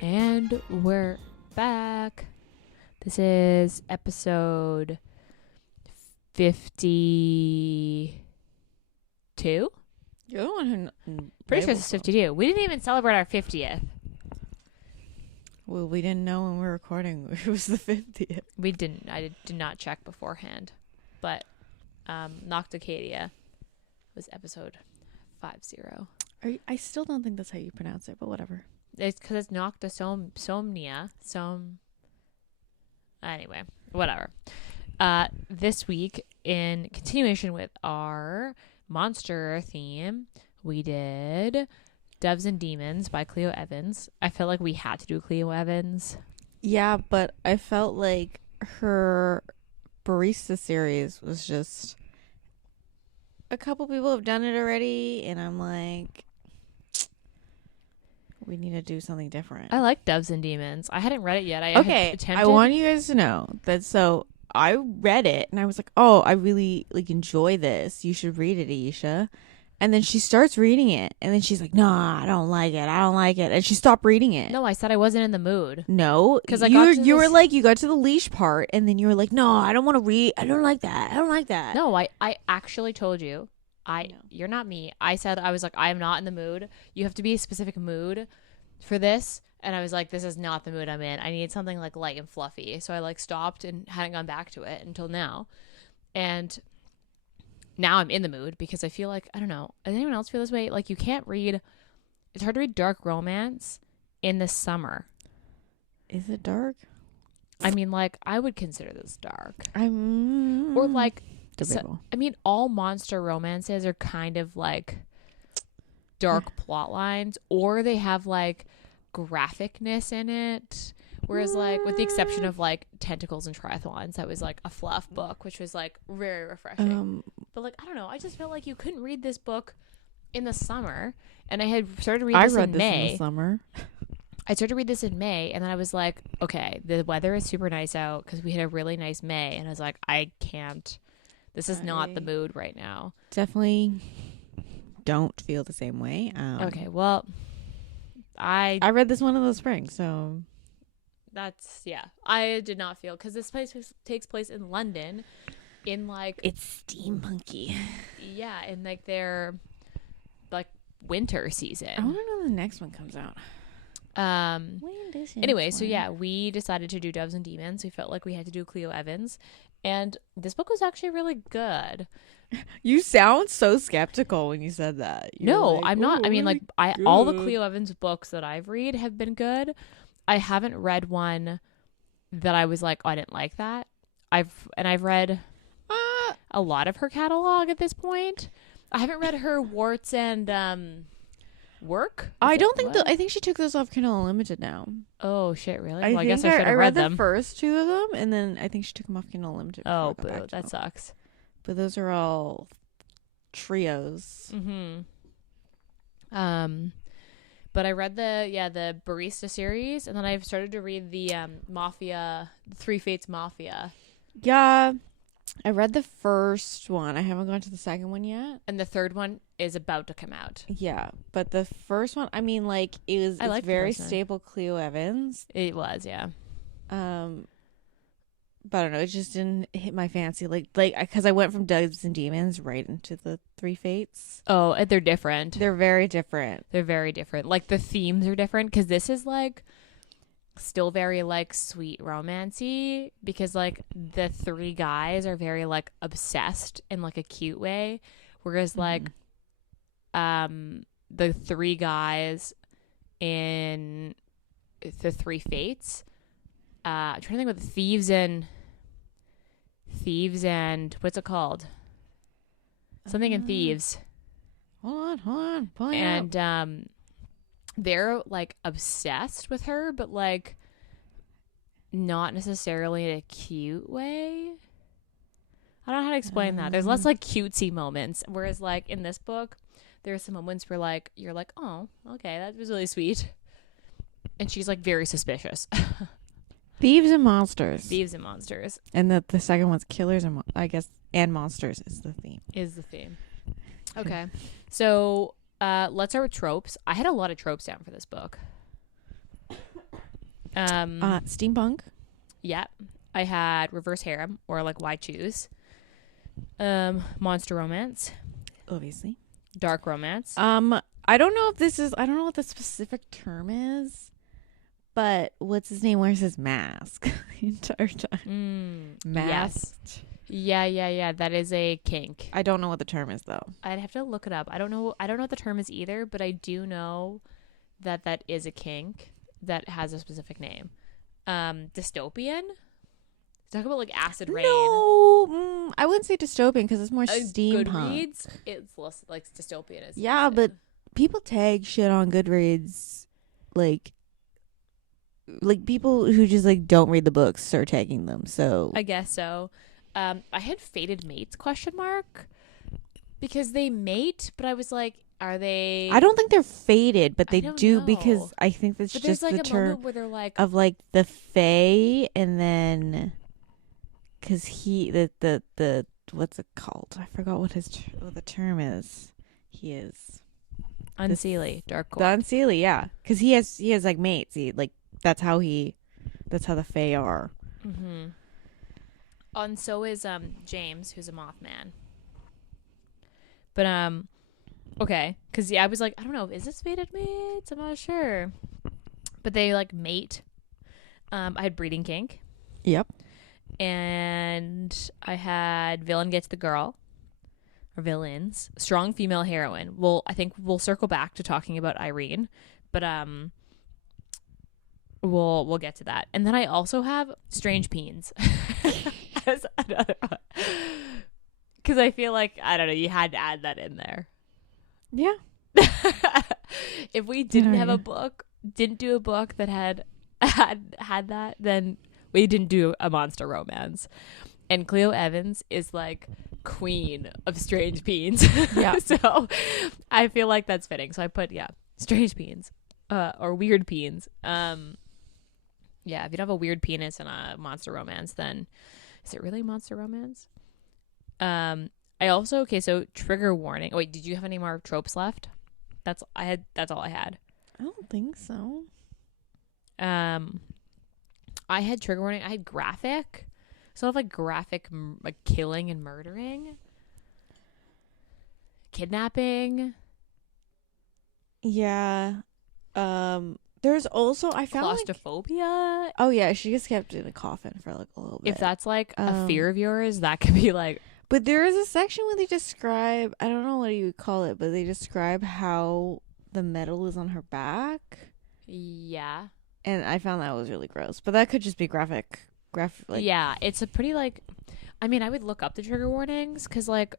And we're back. This is episode 52. You're the one who Pretty sure it's 52. We didn't even celebrate our 50th. Well, we didn't know when we were recording it was the 50th. We didn't. I did not check beforehand. But Nocticadia was episode 50. I still don't think that's how you pronounce it, but whatever. It's because it's Noctisomnia. Anyway, whatever. This week, in continuation with our monster theme, we did Doves and Demons by Clio Evans. I felt like we had to do Clio Evans. Yeah, but I felt like her barista series was just a couple people have done it already, and I'm like, we need to do something different. I like Doves and Demons. I hadn't read it yet. I want you guys to know that. So I read it and I was like, oh, I really enjoy this. You should read it, Ayesha. And then she starts reading it, and then she's like, "Nah, I don't like it. And she stopped reading it. No, I said I wasn't in the mood. No, because you were like, you got to the leash part, and then you were like, "No, I don't want to read. I don't like that. No, I actually told you. You're not me. I said I was like, I am not in the mood. You have to be a specific mood for this. And I was like, this is not the mood I'm in. I need something like light and fluffy. So I stopped and hadn't gone back to it until now. And now I'm in the mood because I feel like, I don't know, does anyone else feel this way? Like, you can't read, it's hard to read dark romance in the summer. Is it dark? I mean, I would consider this dark. Or all monster romances are kind of dark plot lines, or they have graphicness in it. Whereas with the exception of Tentacles and Triathlons, that was a fluff book, which was very refreshing. But I don't know, I just felt like you couldn't read this book in the summer, and I had started to read this in May. In the summer. I started to read this in May, and then I was like, okay, the weather is super nice out because we had a really nice May, and I was like, I can't. This is not the mood right now. Definitely don't feel the same way. Okay, well, I read this one in the spring, so that's, yeah. I did not feel, because this place takes place in London in it's steampunky. Yeah, in their winter season. I want to know when the next one comes out. Anyway, so yeah, we decided to do Doves and Demons. We felt like we had to do Clio Evans, and this book was actually really good. You sound so skeptical when you said that. No, I'm not. I mean, all the Clio Evans books that I've read have been good. I haven't read one that I was like, oh, I didn't like that. I've read a lot of her catalog at this point. I haven't read her Warts and Work. I think she took those off Kindle Unlimited now. Oh shit, really? I guess I should have read them. The first two of them, and then I think she took them off Kindle Unlimited. Oh, boo, that sucks. But those are all trios. Mm-hmm. But I read the Barista series, and then I've started to read the Mafia, Three Fates Mafia. Yeah, I read the first one. I haven't gone to the second one yet, and the third one is about to come out. Yeah, but the first one, I mean, it's very stable Clio Evans. It was, yeah. But I don't know, it just didn't hit my fancy. Because I went from Doves and Demons right into the Three Fates. Oh, they're different. They're very different. They're very different. The themes are different, because this is still very sweet romancy, because the three guys are very obsessed in a cute way, whereas the three guys in the Three Fates, I'm trying to think about the thieves and what's it called? Something in Thieves. Hold on. And they're obsessed with her, but not necessarily in a cute way. I don't know how to explain that. There's less cutesy moments, whereas in this book, there's some moments where you're oh, okay, that was really sweet, and she's very suspicious. Thieves and Monsters. Thieves and Monsters. And the second one's Killers and and Monsters is the theme. Okay. So let's start with tropes. I had a lot of tropes down for this book. Steampunk. Yeah. I had reverse harem, or like why choose. Monster romance, Obviously. dark romance. I don't know what the specific term is, but what's his name wears his mask the entire time. Masked. Yes. Yeah. That is a kink. I don't know what the term is though. I'd have to look it up. I don't know what the term is either, but I do know that is a kink that has a specific name. Dystopian. Talk about like acid rain. No, I wouldn't say dystopian because it's more steampunk. Goodreads, it's less like dystopian. Yeah, but people tag shit on Goodreads, like people who just like don't read the books start tagging them. So I guess so. I had fated mates ? Because they mate, but I was like, are they? I don't think they're fated, but they do know. Because I think that's but just there's like the a term moment where they're like of like the fae, and then because the what's it called? I forgot what the term is. He is unseelie, dark the court. unseelie, yeah, because he has like mates. That's how the fae are. Mm-hmm. And so is James, who's a Mothman. But okay, because I was like, I don't know, is this fated mates? I'm not sure. But they like mate. I had breeding kink. Yep. And I had villain gets the girl, or villains, strong female heroine. Well, I think we'll circle back to talking about Irene, but we'll get to that. And then I also have strange peens as another one, because I feel like, I don't know, you had to add that in there. Yeah. If we didn't have didn't do a book that had that, then we didn't do a monster romance. And Clio Evans is like queen of strange peens. Yeah. So I feel like that's fitting. So I put, strange peens, or weird peens. Yeah, if you don't have a weird penis in a monster romance, then is it really a monster romance? I also, so trigger warning. Oh, wait, did you have any more tropes left? That's all I had. I don't think so. I had trigger warning. I had graphic. Sort of like graphic, like killing and murdering. Kidnapping. Yeah. There's also, I found claustrophobia. Like, oh yeah, she just kept in a coffin for like a little bit. If that's like a fear of yours, that could be like. But there is a section where they describe, I don't know what you would call it, but they describe how the metal is on her back. Yeah. And I found that was really gross. But that could just be graphic. Like, yeah, it's a pretty like, I mean, I would look up the trigger warnings because like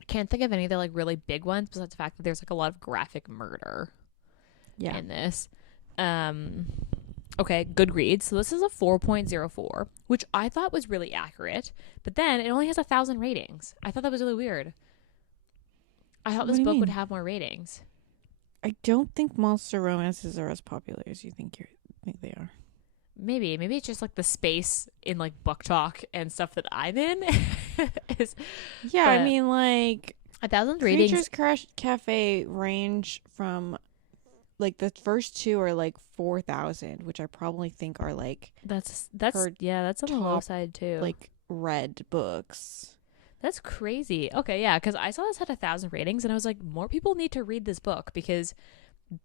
I can't think of any of the like really big ones besides the fact that there's like a lot of graphic murder in this. Okay, Goodreads. So this is a 4.04, which I thought was really accurate, but then it only has 1,000 ratings. I thought that was really weird. I thought this book would have more ratings. I don't think monster romances are as popular as you think they are. Maybe it's just like the space in like book talk and stuff that I'm in. I mean, like 1,000 ratings. Creatures Crash Cafe range from like the first two are like 4,000, which I probably think are like that's on the low side too. Like read books. That's crazy. Okay, yeah, because I saw this had 1,000 ratings, and I was like, more people need to read this book because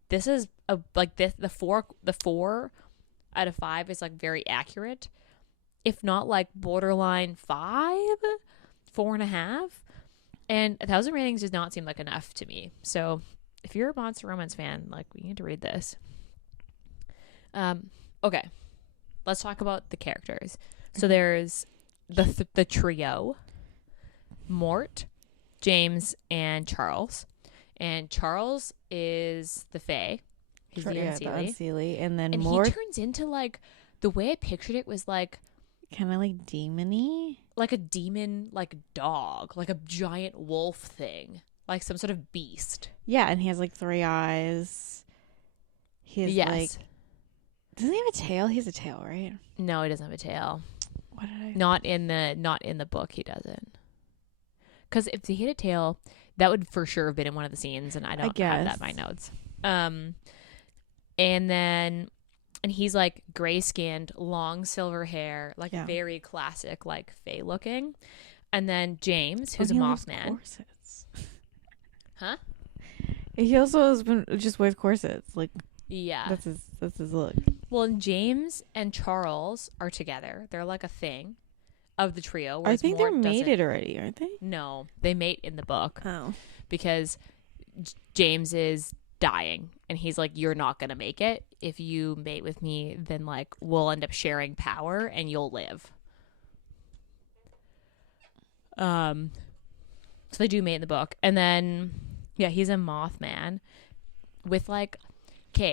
this is the 4 out of 5 is like very accurate, if not like borderline 5, 4.5, and 1,000 ratings does not seem like enough to me. So if you're a monster romance fan, like, we need to read this. Okay, let's talk about the characters. So there's the trio. Mort, James, and Charles. And Charles is the Fae. He's the Unseelie. And then Mort, he turns into like, the way I pictured it was like kind of like demon-y, like a demon, like dog, like a giant wolf thing, like some sort of beast. Yeah, and he has like 3 eyes. He has like, doesn't he have a tail? He has a tail, right? No, he doesn't have a tail. What did I? Not in the book. He doesn't. Because if he had a tail, that would for sure have been in one of the scenes, and I don't have that in my notes. And then And he's like gray skinned, long silver hair, like Yeah. very classic, like Fae looking. And then James, who's a he loves Mothman. corsets. Huh? He also has been just wears corsets. Like, Yeah. that's his look. Well, James and Charles are together. They're like a thing of the trio. I whereas think they're Mort doesn't- mated already, aren't they? No, they mate in the book Oh. because James is dying and he's like, you're not gonna make it. If you mate with me, then like we'll end up sharing power and you'll live. So they do mate in the book. And then yeah, he's a Mothman with like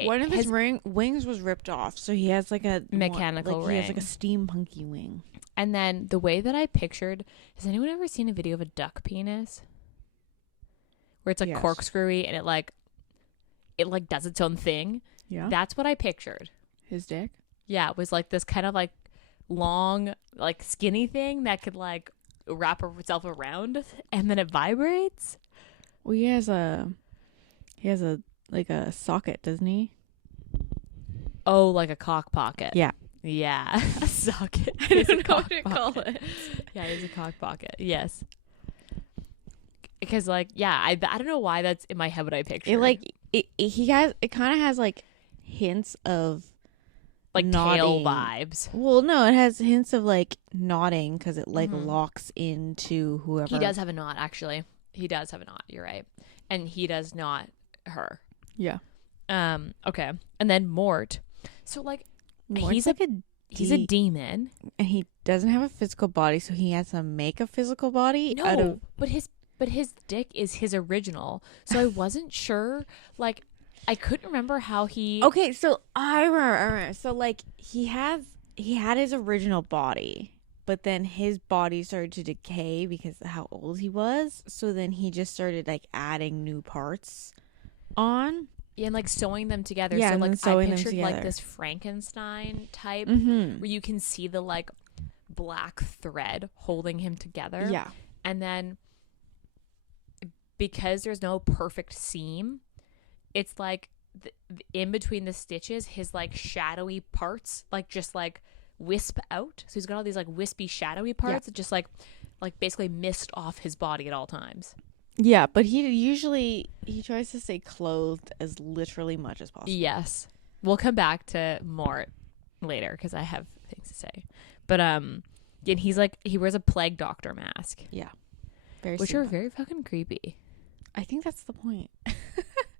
One of his wings was ripped off, so he has like a mechanical He has like a ring. steampunky wing. And then the way that I pictured, has anyone ever seen a video of a duck penis? Where it's like Yes. corkscrewy and it does its own thing. Yeah. That's what I pictured. His dick. Yeah, it was like this kind of like long, like skinny thing that could like wrap itself around and then it vibrates. Well, he has a like a socket, doesn't he? Oh, like a cock pocket. Yeah. Yeah. A socket. I don't It's a know cock what to call pocket. it. Yeah, it's a cock pocket. Yes. Because like, yeah, I don't know why that's in my head what I pictured. It kind of has like hints of like nodding. tail vibes. Well, no, it has hints of like nodding because it like Mhm. locks into whoever. He does have a knot, actually. He does have a knot. You're right. And he does not her. Yeah. Okay. And then Mort. So like Mort's he's like he's a demon. and he doesn't have a physical body, so he has to make a physical body out No, of. but his dick is his original. So I wasn't sure. Like I couldn't remember how he. Okay, so I remember. So like he had his original body, but then his body started to decay because of how old he was. So then he just started like adding new parts on. And like sewing them together. Yeah, so and like then sewing I them pictured like together. this Frankenstein type Mm-hmm. where you can see the like black thread holding him together. Yeah. And then because there's no perfect seam, it's like in between the stitches, his like shadowy parts like just like wisp out. So he's got all these like wispy shadowy parts that just like basically mist off his body at all times. Yeah, but he tries to stay clothed as literally much as possible. Yes. We'll come back to Mort later because I have things to say. But and he's like he wears a plague doctor mask. Yeah. Very Which simple. are very fucking creepy. I think that's the point.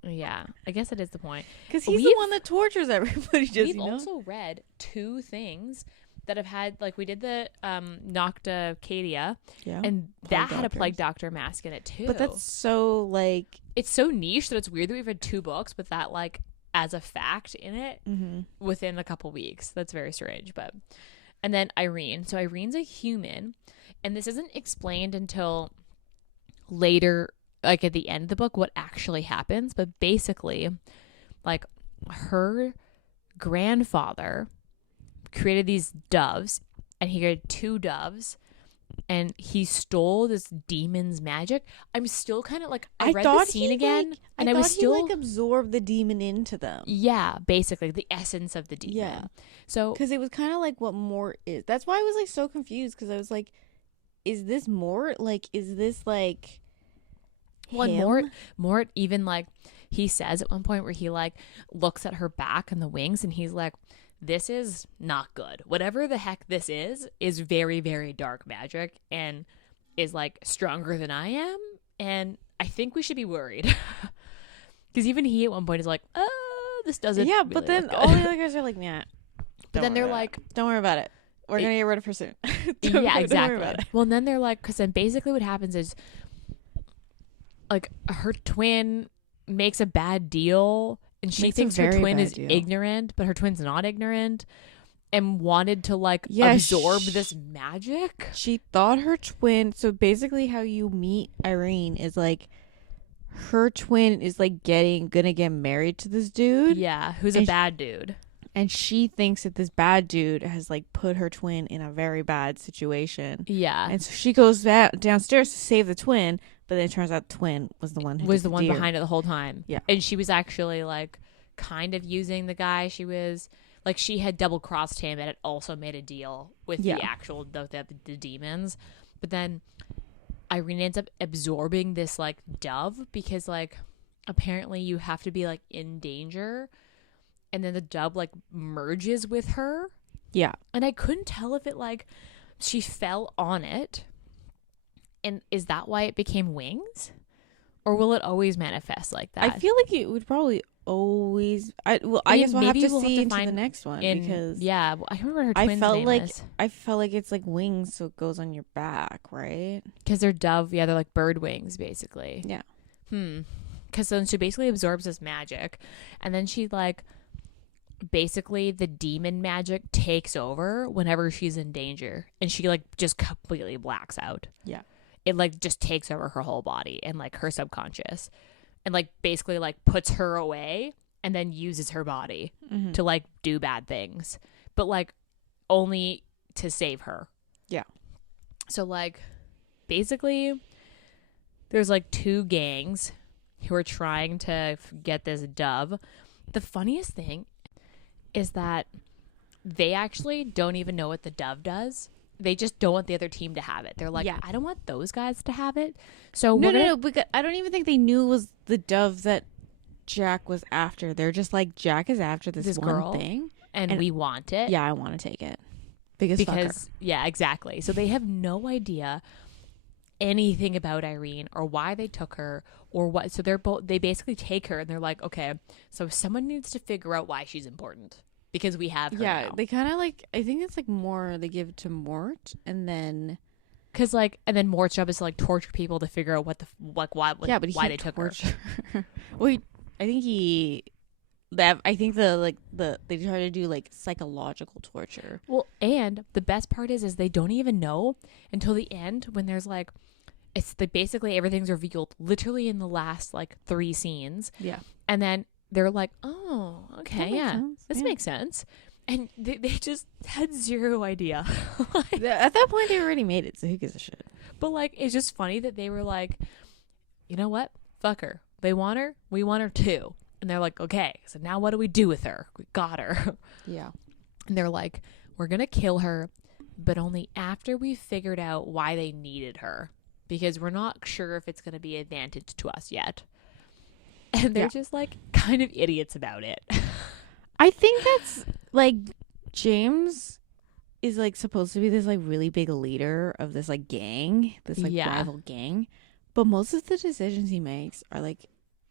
Yeah, I guess it is the point. Because he's the We've- one that tortures everybody. We've also read two things that have had like we did the Nocta Cadia yeah. and Plague that had a doctors. plague doctor mask in it too. But that's so like. it's so niche that it's weird that we've had two books with that like as a fact in it Mm-hmm. within a couple weeks. That's very strange. But and then Irene. So Irene's a human, and this isn't explained until later, like at the end of the book, what actually happens. But basically, like her grandfather created these doves, and he created two doves, and he stole this demon's magic. I'm still kind of like I read the scene again, and I was still he, like absorbed the demon into them. yeah, basically the essence of the demon. Yeah. So Because it was kind of like what Mort is. That's why I was like so confused. Because I was like, is this Mort? Like, is this like? well, and him? Mort even like he says at one point where he like looks at her back and the wings, and he's like, this is not good. Whatever the heck this is very, very dark magic and is like stronger than I am. And I think we should be worried. Because even he at one point is like, this doesn't. Yeah, really but then look all good." the other guys are like, nah. But then they're like, don't worry about it. We're It- gonna get rid of her soon. yeah, Don't worry exactly. about it. Well, and then they're like, because then basically what happens is like her twin makes a bad deal and she Makes a thinks her very twin bad is deal. ignorant, but her twin's not ignorant and wanted to like Yeah, absorb this magic. She thought her twin. So basically, how you meet Irene is like her twin is like gonna get married to this dude. Yeah, who's a And bad dude. And she thinks that this bad dude has like put her twin in a very bad situation. Yeah. And so she goes downstairs to save the twin, but then it turns out the twin was the one who was the one disappeared. behind it the whole time. Yeah. And she was actually like kind of using the guy she was like she had double crossed him and had also made a deal with Yeah. the actual the demons. But then Irene ends up absorbing this like dove because like apparently you have to be like in danger, and then the dove like merges with her. Yeah. And I couldn't tell if it like she fell on it, and is that why it became wings, or will it always manifest like that? I feel like it would probably always. I guess we'll have maybe to we'll have see to into the find next one because yeah, I remember her twin's name is. I felt like it's like wings, so it goes on your back, right? Because they're dove, yeah, they're like bird wings basically. Yeah. Because then she basically absorbs this magic, and then she like basically the demon magic takes over whenever she's in danger, and she like just completely blacks out. Yeah. It like just takes over her whole body and like her subconscious, and like basically like puts her away and then uses her body to like do bad things, but like only to save her. Yeah. So like basically there's like two gangs who are trying to get this dove. The funniest thing is that they actually don't even know what the dove does. They just don't want the other team to have it. They're like, I don't want those guys to have it. So no, because I don't even think they knew it was the dove that Jack was after. They're just like, Jack is after this one girl thing, and we want it. Yeah, I want to take it because yeah, exactly. So they have no idea anything about Irene or why they took her or what. So they basically take her and they're like, okay, so someone needs to figure out why she's important because we have her now. They kind of like, I think it's like more they give it to Mort, and then because like, and then Mort's job is to like torture people to figure out why they took her. Wait, I think they try to do like psychological torture. Well, and the best part is they don't even know until the end when there's like, it's the basically everything's revealed literally in the last like 3 scenes. Yeah. And then they're like, oh, okay, yeah, this makes sense. And they just had zero idea. At that point, they already made it, so who gives a shit? But like, it's just funny that they were like, you know what? Fuck her. They want her. We want her too. And they're like, okay, so now what do we do with her? We got her. Yeah. And they're like, we're going to kill her, but only after we've figured out why they needed her. Because we're not sure if it's going to be an advantage to us yet. And they're just like kind of idiots about it. I think that's like James is like supposed to be this like really big leader of this like gang, this like rival gang. But most of the decisions he makes are like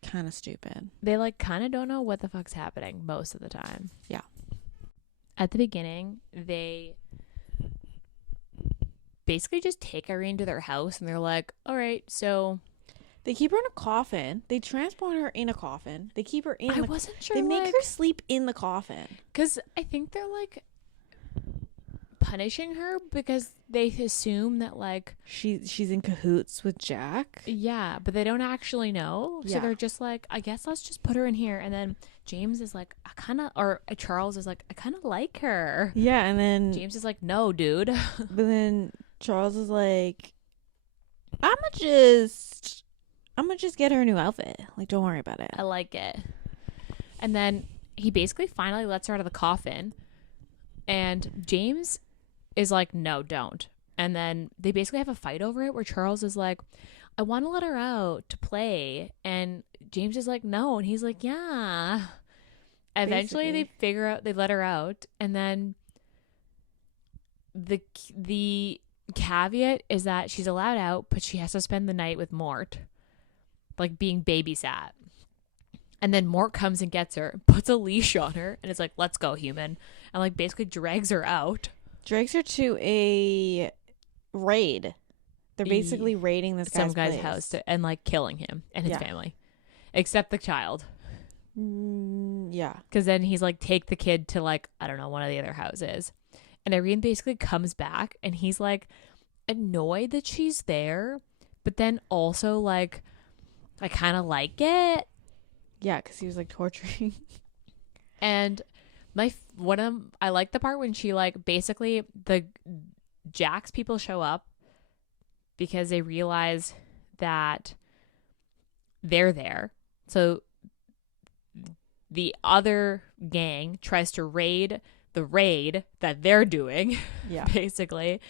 kind of stupid. They like kind of don't know what the fuck's happening most of the time. Yeah. At the beginning, they basically just take Irene to their house and they're like, all right, so they keep her in a coffin. They transport her in a coffin. They keep her in. I wasn't sure. They make her sleep in the coffin because I think they're like punishing her because they assume that like she's in cahoots with Jack. Yeah, but they don't actually know. So they're just like, I guess let's just put her in here. And then James is like, Charles is like, I kind of like her. Yeah, and then James is like, no, dude. But then Charles is like, I'm gonna just get her a new outfit. Like, don't worry about it. I like it. And then he basically finally lets her out of the coffin. And James is like, no, don't. And then they basically have a fight over it where Charles is like, I want to let her out to play. And James is like, no. And he's like, yeah. Eventually they let her out. And then the caveat is that she's allowed out, but she has to spend the night with Mort, like being babysat. And then Mort comes and gets her, puts a leash on her, and is like, let's go, human. And like basically drags her out. Drags her to a raid. They're basically raiding this guy's house and like killing him and his family. Except the child. Yeah. Because then he's like, take the kid to like, I don't know, one of the other houses. And Irene basically comes back and he's like annoyed that she's there, but then also like, I kind of like it. Yeah, because he was like torturing. And I like the part when she like basically the Jack's people show up because they realize that they're there. So the other gang tries to raid the raid that they're doing, Yeah. basically,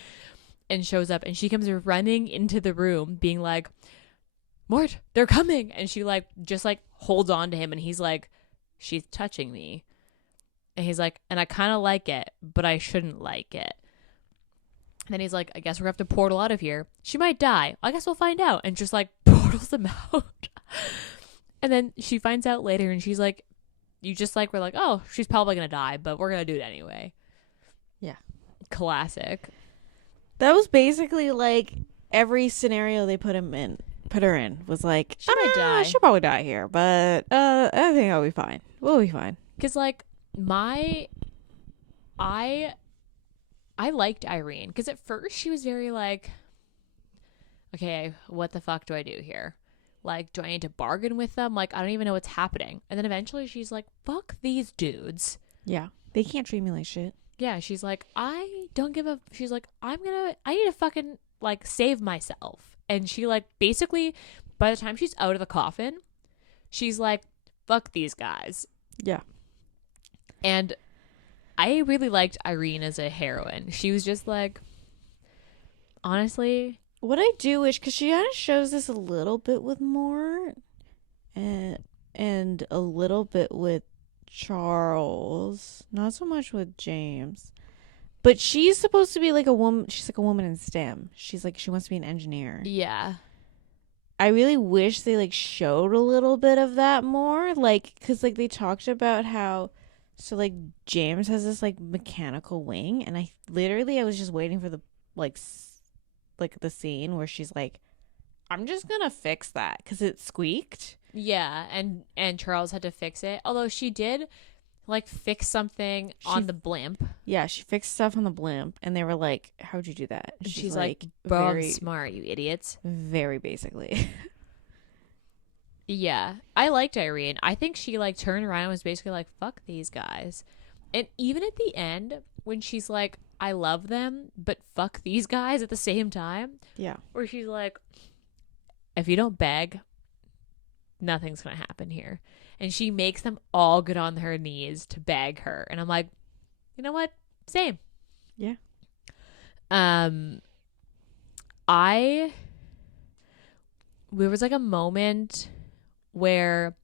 and shows up, and she comes running into the room being like, Mort, they're coming. And she like just like holds on to him, and he's like, she's touching me. And he's like, and I kind of like it, but I shouldn't like it. And then he's like, I guess we're going to have to portal out of here. She might die. I guess we'll find out. And just like portals them out. And then she finds out later, and she's like, you just like, we're like, oh, she's probably going to die, but we're going to do it anyway. Yeah. Classic. That was basically like every scenario they put her in was like, She might die. She'll probably die here, but I think I'll be fine. We'll be fine. Because like I liked Irene, because at first she was very like, okay, what the fuck do I do here? Like, do I need to bargain with them? Like, I don't even know what's happening. And then eventually she's like, fuck these dudes. Yeah. They can't treat me like shit. Yeah, she's like, I don't give a... She's like, I need to fucking, like, save myself. And she, like, basically, by the time she's out of the coffin, she's like, fuck these guys. Yeah. And I really liked Irene as a heroine. She was just like, honestly... What I do wish, because she kind of shows this a little bit with Mort and a little bit with Charles, not so much with James. But she's supposed to be like a woman. She's like a woman in STEM. She's like, she wants to be an engineer. Yeah. I really wish they like showed a little bit of that more. Like, because like they talked about how, so like James has this like mechanical wing. And I was just waiting for the like the scene where she's like, I'm just gonna fix that because it squeaked. Yeah, and Charles had to fix it. Although she did like fix something on the blimp. Yeah, she fixed stuff on the blimp, and they were like, how'd you do that? She's like, bro, I'm smart, you idiots. Very basically. Yeah, I liked Irene. I think she like turned around and was basically like, fuck these guys. And even at the end, when she's like, I love them, but fuck these guys at the same time. Yeah. Where she's like, if you don't beg, nothing's going to happen here. And she makes them all get on their knees to beg her. And I'm like, you know what? Same. Yeah. There was like a moment where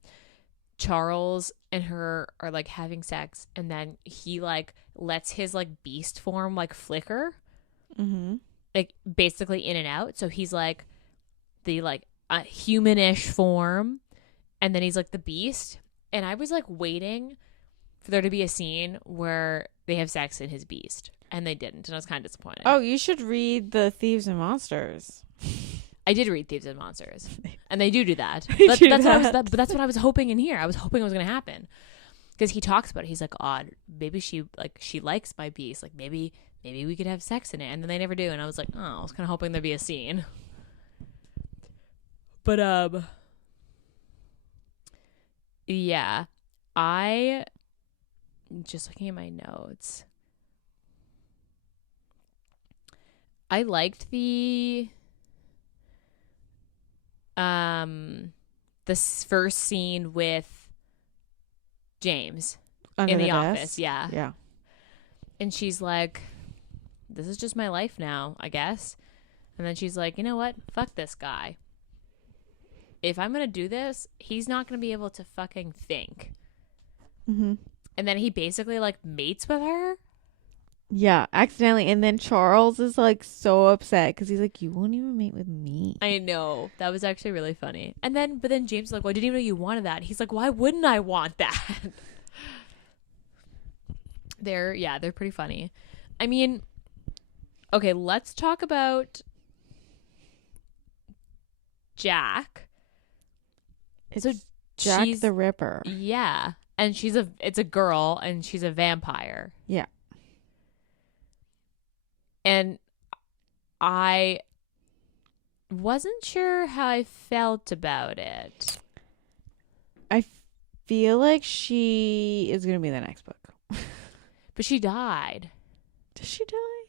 Charles and her are like having sex, and then he like lets his like beast form like flicker, like basically in and out. So he's like the like a humanish form, and then he's like the beast. And I was like waiting for there to be a scene where they have sex in his beast, and they didn't, and I was kind of disappointed. Oh, you should read the Thieves and Monsters. I did read Thieves and Monsters, and they do that. But that's what I was hoping in here. I was hoping it was going to happen, because he talks about it. He's like, "Oh, maybe she likes my beast. Like maybe we could have sex in it." And then they never do. And I was like, "Oh, I was kind of hoping there'd be a scene." But yeah, I just looking at my notes. I liked the first scene with James in the office. Yeah. And she's like, this is just my life now, I guess. And then she's like, you know what? Fuck this guy. If I'm going to do this, he's not going to be able to fucking think. Mm-hmm. And then he basically like mates with her. Yeah, accidentally. And then Charles is like so upset because he's like, you won't even mate with me. I know. That was actually really funny. But then James is like, well, I didn't even know you wanted that. He's like, why wouldn't I want that? They're pretty funny. I mean, okay, let's talk about Jack. So Jack the Ripper. Yeah. And it's a girl, and she's a vampire. Yeah. And I wasn't sure how I felt about it. I feel like she is going to be the next book. But she died. Did she die?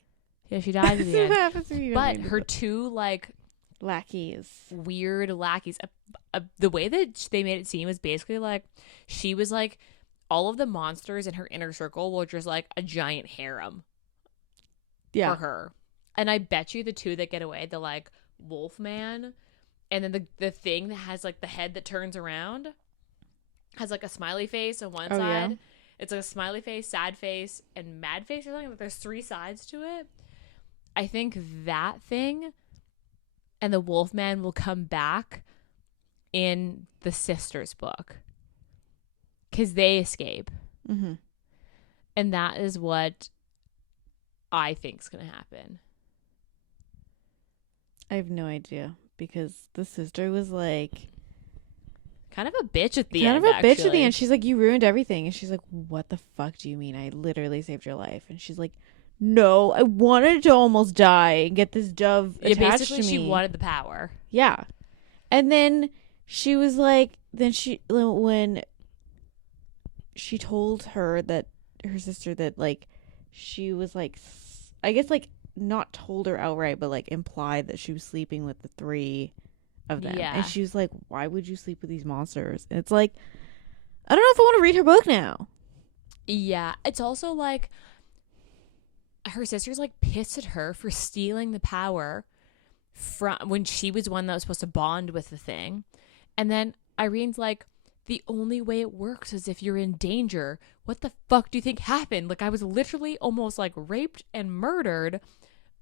Yeah, she died at the end. What happens if you don't But read the her book? two, like, lackeys. weird lackeys. The way that they made it seem was basically like she was like all of the monsters in her inner circle were just like a giant harem Yeah. for her. And I bet you the two that get away, the like wolf man and then the thing that has like the head that turns around has like a smiley face on one side. Yeah. It's like a smiley face, sad face, and mad face or something. Like there's 3 sides to it. I think that thing and the Wolfman will come back in the sisters book because they escape. Mm-hmm. And that is what I think is going to happen. I have no idea because the sister was like kind of a bitch at the end. Bitch at the end. She's like, you ruined everything. And she's like, what the fuck do you mean? I literally saved your life. And she's like, no, I wanted to almost die and get this dove attached to me. She wanted the power. Yeah. And then she was like, when she told her that her sister that like she was like, I guess like not told her outright, but like implied that she was sleeping with the 3 of them. Yeah. And she was like, why would you sleep with these monsters? And it's like, I don't know if I want to read her book now. Yeah. It's also like her sister's like pissed at her for stealing the power from when she was one that was supposed to bond with the thing. And then Irene's like, the only way it works is if you're in danger. What the fuck do you think happened? Like I was literally almost like raped and murdered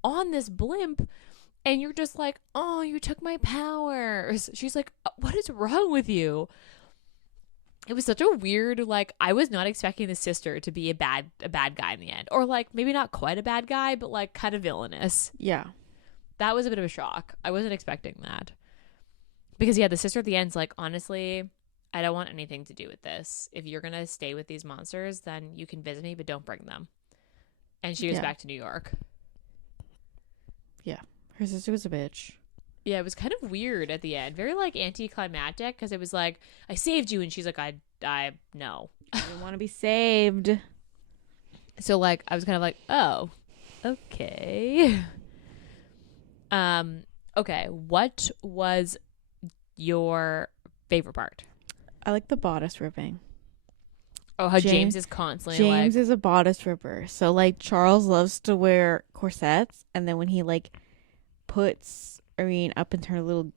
on this blimp. And you're just like, oh, you took my powers. She's like, what is wrong with you? It was such a weird, like, I was not expecting the sister to be a bad guy in the end. Or, like, maybe not quite a bad guy, but, like, kind of villainous. Yeah. That was a bit of a shock. I wasn't expecting that. Because, yeah, the sister at the end's like, honestly, I don't want anything to do with this. If you're going to stay with these monsters, then you can visit me, but don't bring them. And she was back to New York. Yeah. Her sister was a bitch. Yeah, it was kind of weird at the end. Very, like, anticlimactic because it was like, I saved you. And she's like, I no. I didn't want to be saved. So, like, I was kind of like, oh, okay. Okay. What was your favorite part? I like the bodice ripping. Oh, how James is constantly James is a bodice ripper. So, like, Charles loves to wear corsets. And then when he, like, puts Irene up into her little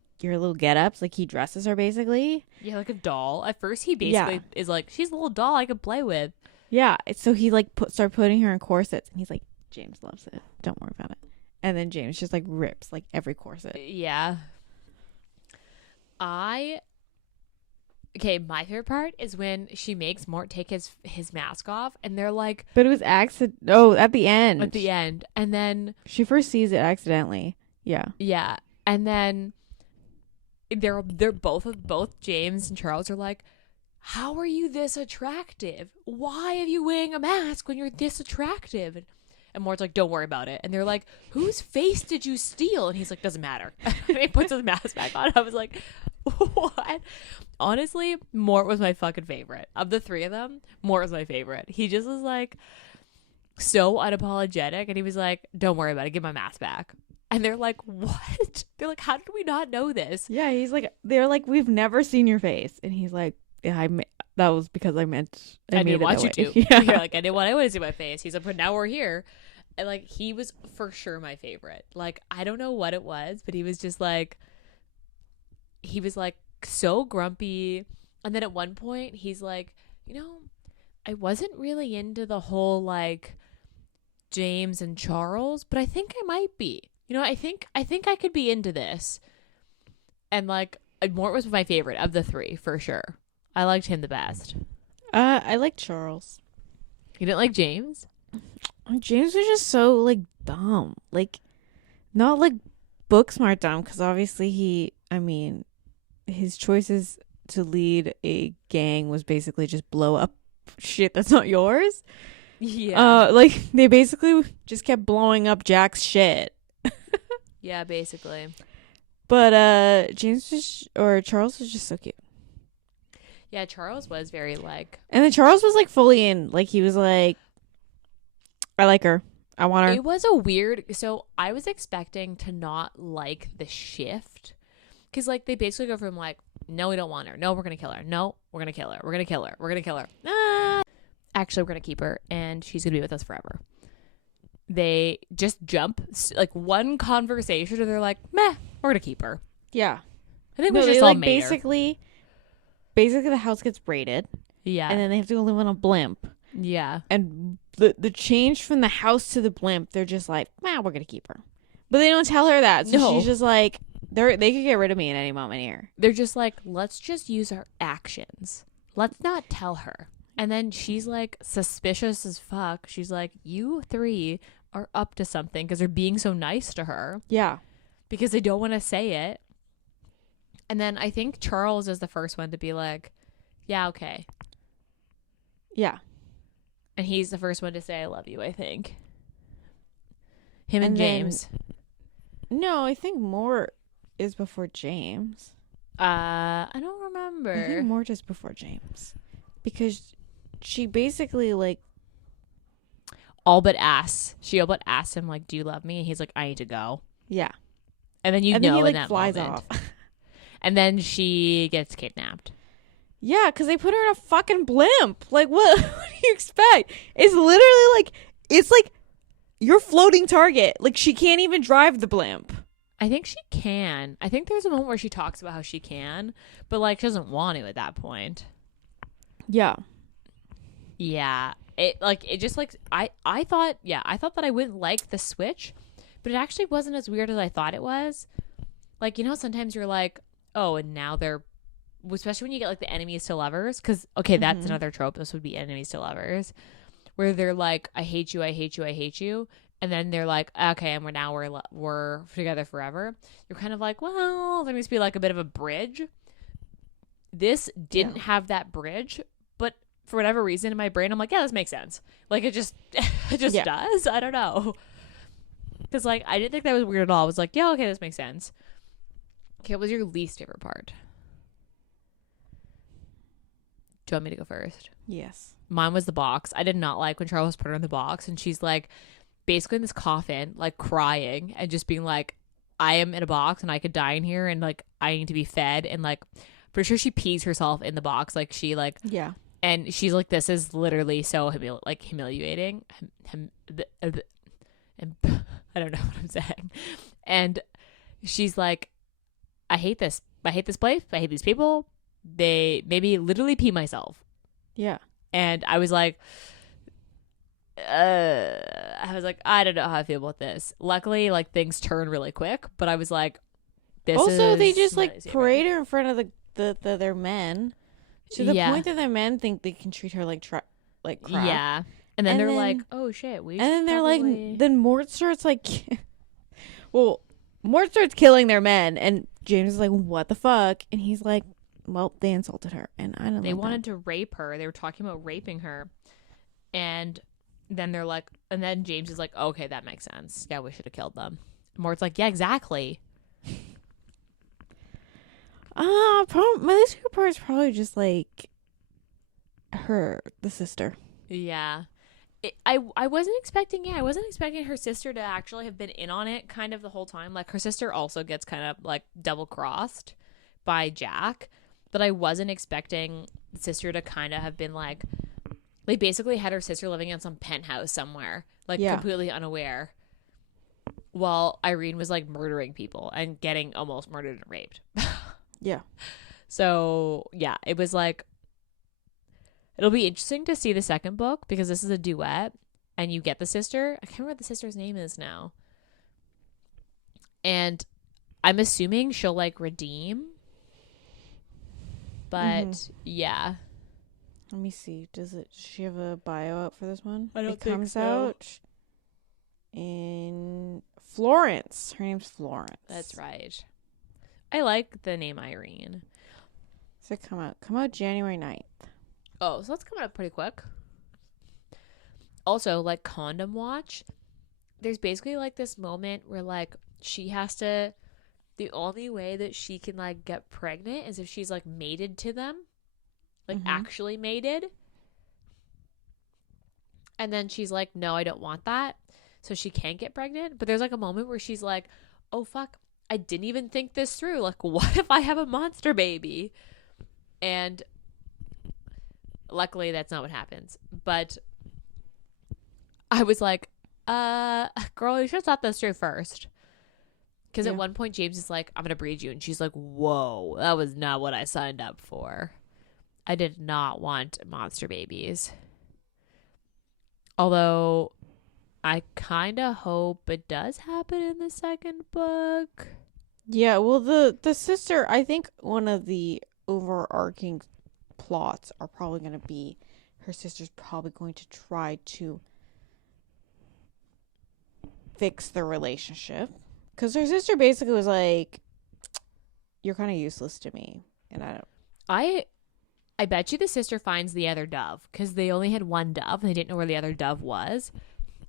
get-ups, like he dresses her basically. Yeah, like a doll. At first he basically is like, she's a little doll I could play with. Yeah, so he like start putting her in corsets and he's like, James loves it, don't worry about it. And then James just like rips like every corset. Yeah. My favorite part is when she makes Mort take his mask off and they're like, but it was at the end. And then she first sees it accidentally. Yeah. And then they're both James and Charles are like, how are you this attractive? Why are you wearing a mask when you're this attractive? And Mort's like, don't worry about it. And they're like, whose face did you steal? And he's like, doesn't matter. And he puts his mask back on. I was like, what? Honestly, Mort was my fucking favorite. Of the 3 of them, Mort was my favorite. He just was like so unapologetic. And he was like, don't worry about it. Give my mask back. And they're like, what? They're like, how did we not know this? Yeah, he's like, they're like, we've never seen your face. And he's like, yeah, that was because I didn't want you to. Yeah. You're like, I didn't want anyone to see my face. He's like, but now we're here. And like, he was for sure my favorite. Like, I don't know what it was, but he was like so grumpy. And then at one point he's like, I wasn't really into the whole like James and Charles, but I think I might be. I think I could be into this. And like Mort was my favorite of the 3 for sure. I liked him the best. I like Charles. You didn't like James? James was just so like dumb. Like not like book smart dumb, because obviously his choices to lead a gang was basically just blow up shit that's not yours. Yeah. Like they basically just kept blowing up Jack's shit. Yeah, basically. But Charles was just so cute. Yeah, Charles was very like, and then Charles was like fully in. Like he was like, I like her. I want her. It was a weird. So I was expecting to not like the shift, because like they basically go from like, no, we don't want her. No, we're gonna kill her. No, we're gonna kill her. We're gonna kill her. We're gonna kill her. actually, we're going to keep her and she's going to be with us forever. They just jump like one conversation and they're like, meh, we're going to keep her. Yeah. I think No, we just they all like made her. basically the house gets raided. Yeah. And then they have to go live on a blimp. Yeah. And the change from the house to the blimp, they're just like, we're going to keep her. But they don't tell her that. So she's just like, they could get rid of me at any moment here. They're just like, let's just use our actions. Let's not tell her. And then she's like suspicious as fuck. She's like, you three are up to something because they're being so nice to her. Yeah. Because they don't want to say it. And then I think Charles is the first one to be like, yeah, okay. Yeah. And he's the first one to say, I love you, I think. Him and James. No, I think Mort is before James. I don't remember. I think Mort is before James. Because she basically like all but asks him like, do you love me? And he's like, I need to go. Yeah. And then he in like that flies moment. off. And then she gets kidnapped. Yeah, because they put her in a fucking blimp. Like, what do you expect? It's literally like, it's like your floating target. Like, she can't even drive the blimp. I think she can. I think there's a moment where she talks about how she can, but like she doesn't want to at that point. Yeah. Yeah. I thought that I wouldn't like the switch, but it actually wasn't as weird as I thought it was. Like, you know, sometimes you're like, oh, and now they're, especially when you get like the enemies to lovers, because okay, that's another trope. This would be enemies to lovers, where they're like, I hate you, I hate you, I hate you, and then they're like, okay, and we're together forever. You're kind of like, well, there needs to be like a bit of a bridge. This didn't have that bridge, but for whatever reason in my brain, I'm like, yeah, this makes sense. Like it just does. I don't know, because like I didn't think that was weird at all. I was like, yeah, okay, this makes sense. Okay, what was your least favorite part? Do you want me to go first? Yes. Mine was the box. I did not like when Charles put her in the box and she's like basically in this coffin, like crying and just being like, I am in a box and I could die in here and like I need to be fed, and like pretty sure she pees herself in the box. Like she like, yeah. And she's like, this is literally so humiliating. And I don't know what I'm saying. And she's like, I hate this. I hate this place. I hate these people. They made me literally pee myself. Yeah. And I was like, I don't know how I feel about this. Luckily, like things turn really quick, but I was like, they just like parade her in front of their men to the point that their men think they can treat her like crap. Yeah. And then they're like, oh shit, we. And then they're like, then Mort starts like, well, Mort starts killing their men, and James is like, what the fuck? And he's like, well, they insulted her, and I don't know. They wanted to rape her. They were talking about raping her. And then they're like, and then James is like, okay, that makes sense. Yeah, we should have killed them. Mort's like, yeah, exactly. My least favorite part is probably just like the sister. Yeah. I wasn't expecting her sister to actually have been in on it kind of the whole time. Like her sister also gets kind of like double crossed by Jack, but I wasn't expecting the sister to kind of have been like, they basically had her sister living in some penthouse somewhere, like completely unaware, while Irene was like murdering people and getting almost murdered and raped. Yeah. So yeah, it was like, it'll be interesting to see the second book because this is a duet and you get the sister. I can't remember what the sister's name is now. And I'm assuming she'll like redeem. But yeah. Let me see. Does she have a bio out for this one? I don't think so. It comes out in Florence. Her name's Florence. That's right. I like the name Irene. So come out January 9th. Oh, so that's coming up pretty quick. Also, like Condom Watch, there's basically like this moment where like she has to, the only way that she can like get pregnant is if she's like mated to them, like actually mated. And then she's like, no, I don't want that. So she can't get pregnant. But there's like a moment where she's like, oh fuck, I didn't even think this through. Like, what if I have a monster baby? And luckily that's not what happens. But I was like, girl, you should have thought this through first. Because at one point, James is like, I'm going to breed you. And she's like, whoa, that was not what I signed up for. I did not want monster babies. Although, I kind of hope it does happen in the second book. Yeah, well, the sister, I think one of the overarching plots are probably going to be her sister's probably going to try to fix their relationship. Because her sister basically was like, you're kind of useless to me. And I bet you the sister finds the other dove. Because they only had one dove. And they didn't know where the other dove was.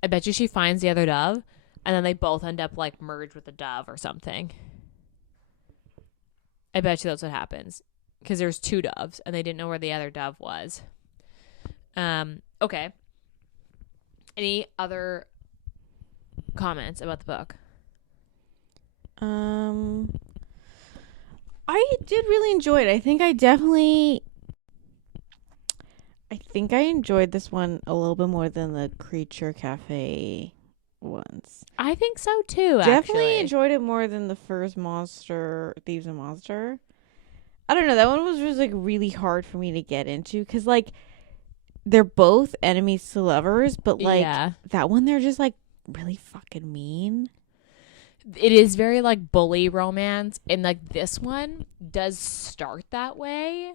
I bet you she finds the other dove. And then they both end up like merged with the dove or something. I bet you that's what happens. Because there's two doves. And they didn't know where the other dove was. Okay. Any other comments about the book? I did really enjoy it. I think I enjoyed this one a little bit more than the Creature Cafe ones. I think so too, Definitely actually. enjoyed it more than the first Thieves and Monster. I don't know, that one was just like really hard for me to get into because like they're both enemies to lovers, but like that one they're just like really fucking mean. It is very like bully romance, and like this one does start that way,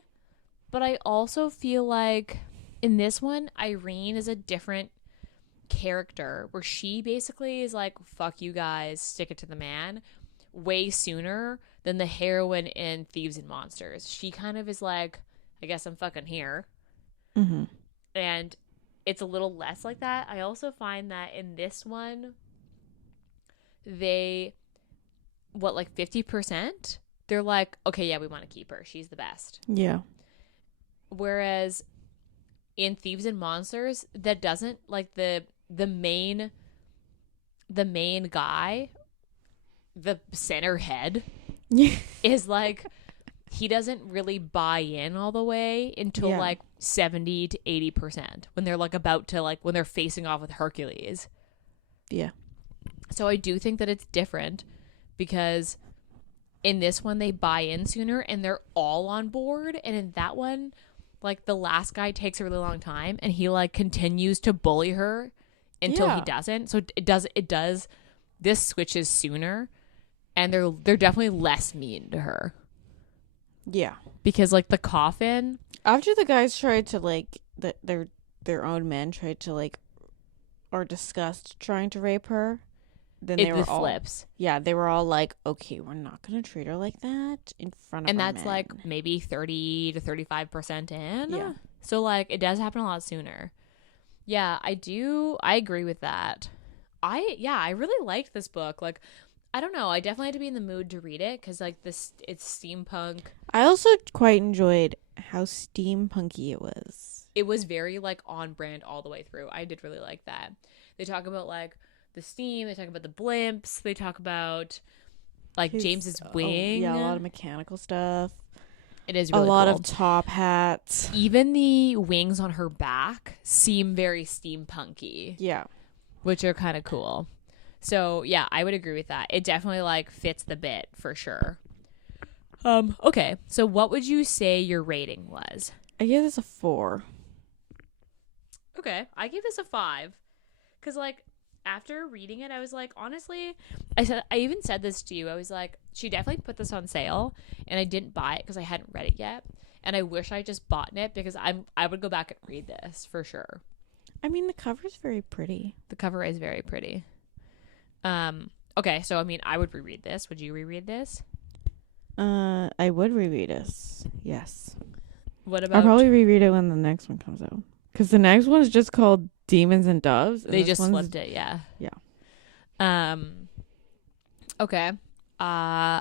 but I also feel like in this one Irene is a different character where she basically is like, fuck you guys, stick it to the man, way sooner than the heroine in Thieves and Monsters. She kind of is like, I guess I'm fucking here. Mm-hmm. And it's a little less like that. I also find that in this one they, what, like 50%? They're like, okay, yeah, we want to keep her. She's the best. Yeah. Whereas in Thieves and Monsters, that doesn't, like, the main guy, the center head, is like, he doesn't really buy in all the way until like 70 to 80% when they're like about to, like, when they're facing off with Hercules. Yeah. So I do think that it's different because in this one they buy in sooner and they're all on board, and in that one, like, the last guy takes a really long time and he like continues to bully her until he doesn't. So it does this switches sooner, and they're definitely less mean to her. Yeah. Because like the coffin, after the guys tried to like their own men tried to like or discussed trying to rape her, then they were all flips. Yeah, they were all like, okay, we're not gonna treat her like that in front of and our that's men. like maybe 30 to 35% in. Yeah. So like it does happen a lot sooner. Yeah, I agree with that. I really liked this book. Like, I don't know, I definitely had to be in the mood to read it because like it's steampunk. I also quite enjoyed how steampunky it was. It was very like on brand all the way through. I did really like that. They talk about like the steam, they talk about the blimps, they talk about like James's wing. Yeah, a lot of mechanical stuff. It is really a lot cool. of top hats. Even the wings on her back seem very steampunky. Yeah. Which are kind of cool. So yeah, I would agree with that. It definitely like fits the bit for sure. Okay, so what would you say your rating was? I give this a 4. Okay, I give this a 5. Cause like after reading it, I was like, honestly, I even said this to you. I was like, she definitely put this on sale, and I didn't buy it because I hadn't read it yet. And I wish I just bought it because I would go back and read this for sure. I mean, the cover's very pretty. The cover is very pretty. Okay, so I mean, I would reread this. Would you reread this? I would reread this. Yes. What about? I'll probably reread it when the next one comes out. Because the next one is just called Demons and Doves. And they just flipped it, yeah. Yeah. Okay.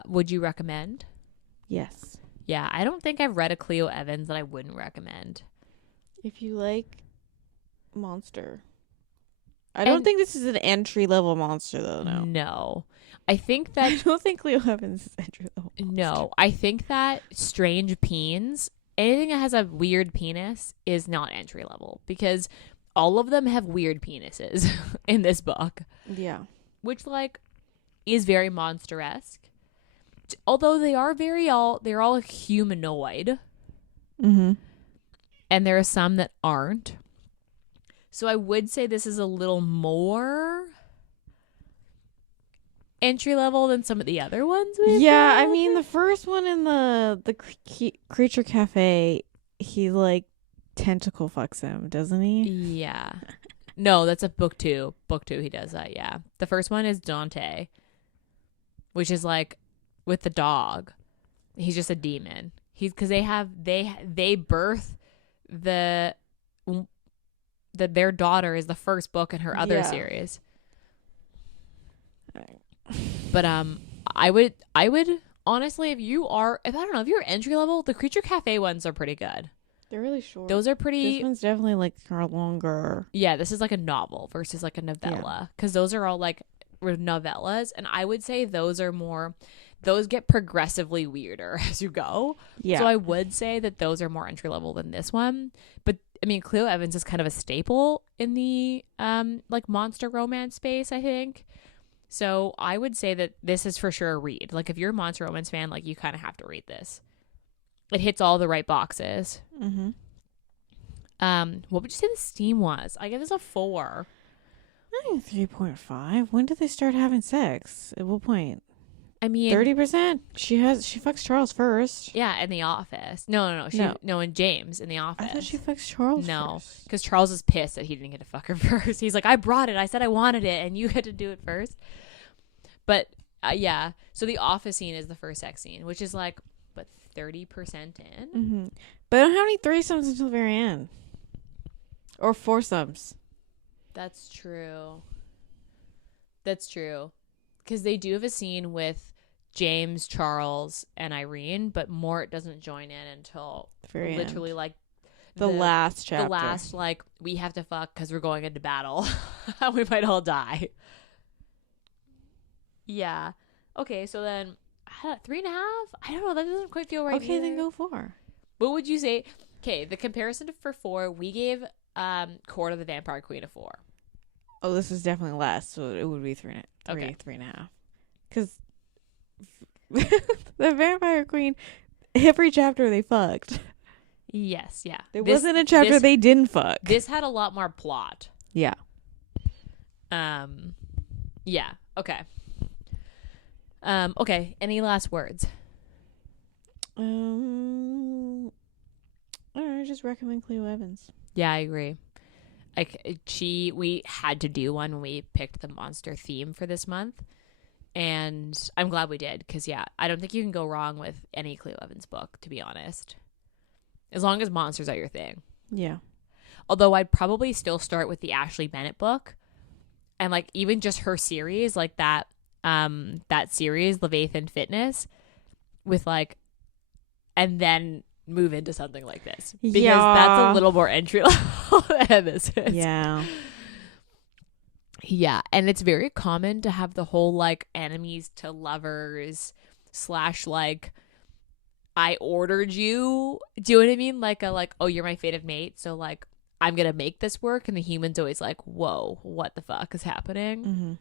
Would you recommend? Yes. Yeah, I don't think I've read a Clio Evans that I wouldn't recommend. If you like monster. I don't think this is an entry-level monster, though, no. No. I think that... I don't think Clio Evans is entry-level monster. No. I think that Strange Peens anything that has a weird penis is not entry level, because all of them have weird penises in this book. Yeah. Which, like, is very monster-esque. Although they're all humanoid. Mm-hmm. And there are some that aren't. So I would say this is a little more entry level than some of the other ones. Yeah, I mean, the first one in the Creature Cafe, he like tentacle fucks him, doesn't he? Yeah. No, that's a book 2. Book 2 he does that, yeah. The first one is Dante, which is like with the dog. He's just a demon. Because they birth their daughter is the first book in her other series. But I would honestly, if you're entry level, the Creature Cafe ones are pretty good. They're really short. Those are pretty. This one's definitely like longer. Yeah, this is like a novel versus like a novella, because those are all like novellas, and I would say those get progressively weirder as you go. Yeah. So I would say that those are more entry level than this one. But I mean, Clio Evans is kind of a staple in the like monster romance space, I think. So I would say that this is for sure a read. Like, if you're a monster romance fan, like, you kind of have to read this. It hits all the right boxes. Mm-hmm. What would you say the Steam was? I give this a 4. I think 3.5. When did they start having sex? At what point? I mean, 30%. She fucks Charles first. Yeah, in the office. No. No, in James in the office. I thought she fucks Charles. No, first. because Charles is pissed that he didn't get to fuck her first. He's like, I brought it. I said I wanted it, and you had to do it first. But yeah, so the office scene is the first sex scene, which is like, but 30% in. Mm-hmm. But I don't have any threesomes until the very end, or foursomes. That's true. Because they do have a scene with James, Charles, and Irene, but Mort doesn't join in until literally end. Like the last chapter. The last, like, we have to fuck because we're going into battle. We might all die. Yeah. Okay, so then 3.5? I don't know. That doesn't quite feel right. Okay, then go 4. What would you say? Okay, the comparison for 4, we gave Court of the Vampire Queen a 4. Oh, this is definitely less, so it would be 3.5. Because the Vampire Queen, every chapter they fucked. Yes, yeah. There wasn't a chapter they didn't fuck. This had a lot more plot. Yeah. Yeah. Okay. Okay. Any last words? I just recommend Clio Evans. Yeah, I agree. Like, we had to do one when we picked the monster theme for this month, and I'm glad we did, because yeah, I don't think you can go wrong with any Clio Evans book, to be honest, as long as monsters are your thing. Yeah. Although I'd probably still start with the Ashley Bennett book, and like even just her series, like that series Leviathan Fitness, with like, and then move into something like this, because that's a little more entry level than this is. Yeah, and it's very common to have the whole like enemies to lovers / like, I ordered you. Do you know what I mean? Like oh, you're my fated mate, so like I'm gonna make this work, and the human's always like, whoa, what the fuck is happening? Mm-hmm.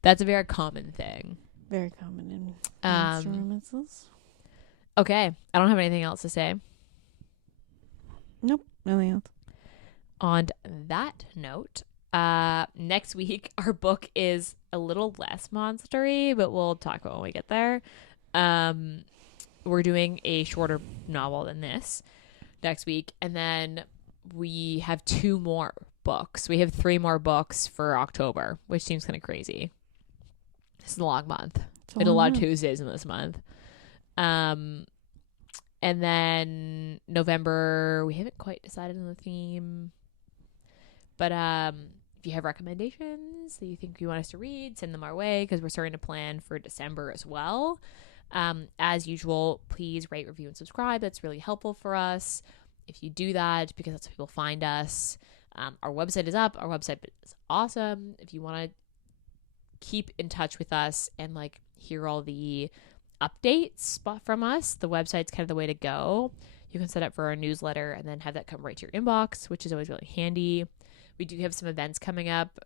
That's a very common thing. Very common in monster romances. Okay, I don't have anything else to say. Nope, nothing else. On that note, next week our book is a little less monstery, but we'll talk about when we get there. We're doing a shorter novel than this next week, and then we have 2 more books. We have 3 more books for October, which seems kind of crazy. It's a long month. We had a lot of Tuesdays in this month. And then November, we haven't quite decided on the theme. But if you have recommendations that you think you want us to read, send them our way, because we're starting to plan for December as well. As usual, please rate, review, and subscribe. That's really helpful for us if you do that, because that's how people find us. Our website is up. Our website is awesome. If you want to keep in touch with us and like hear all the updates from us, the website's kind of the way to go. You can set up for our newsletter and then have that come right to your inbox, which is always really handy. We do have some events coming up.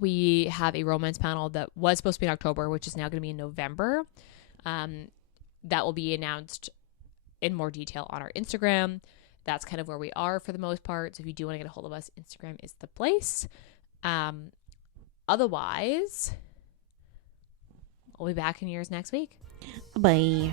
We have a romance panel that was supposed to be in October, which is now going to be in November. That will be announced in more detail on our Instagram. That's kind of where we are for the most part. So if you do want to get a hold of us, Instagram is the place. Otherwise, we'll be back in yours next week. Bye.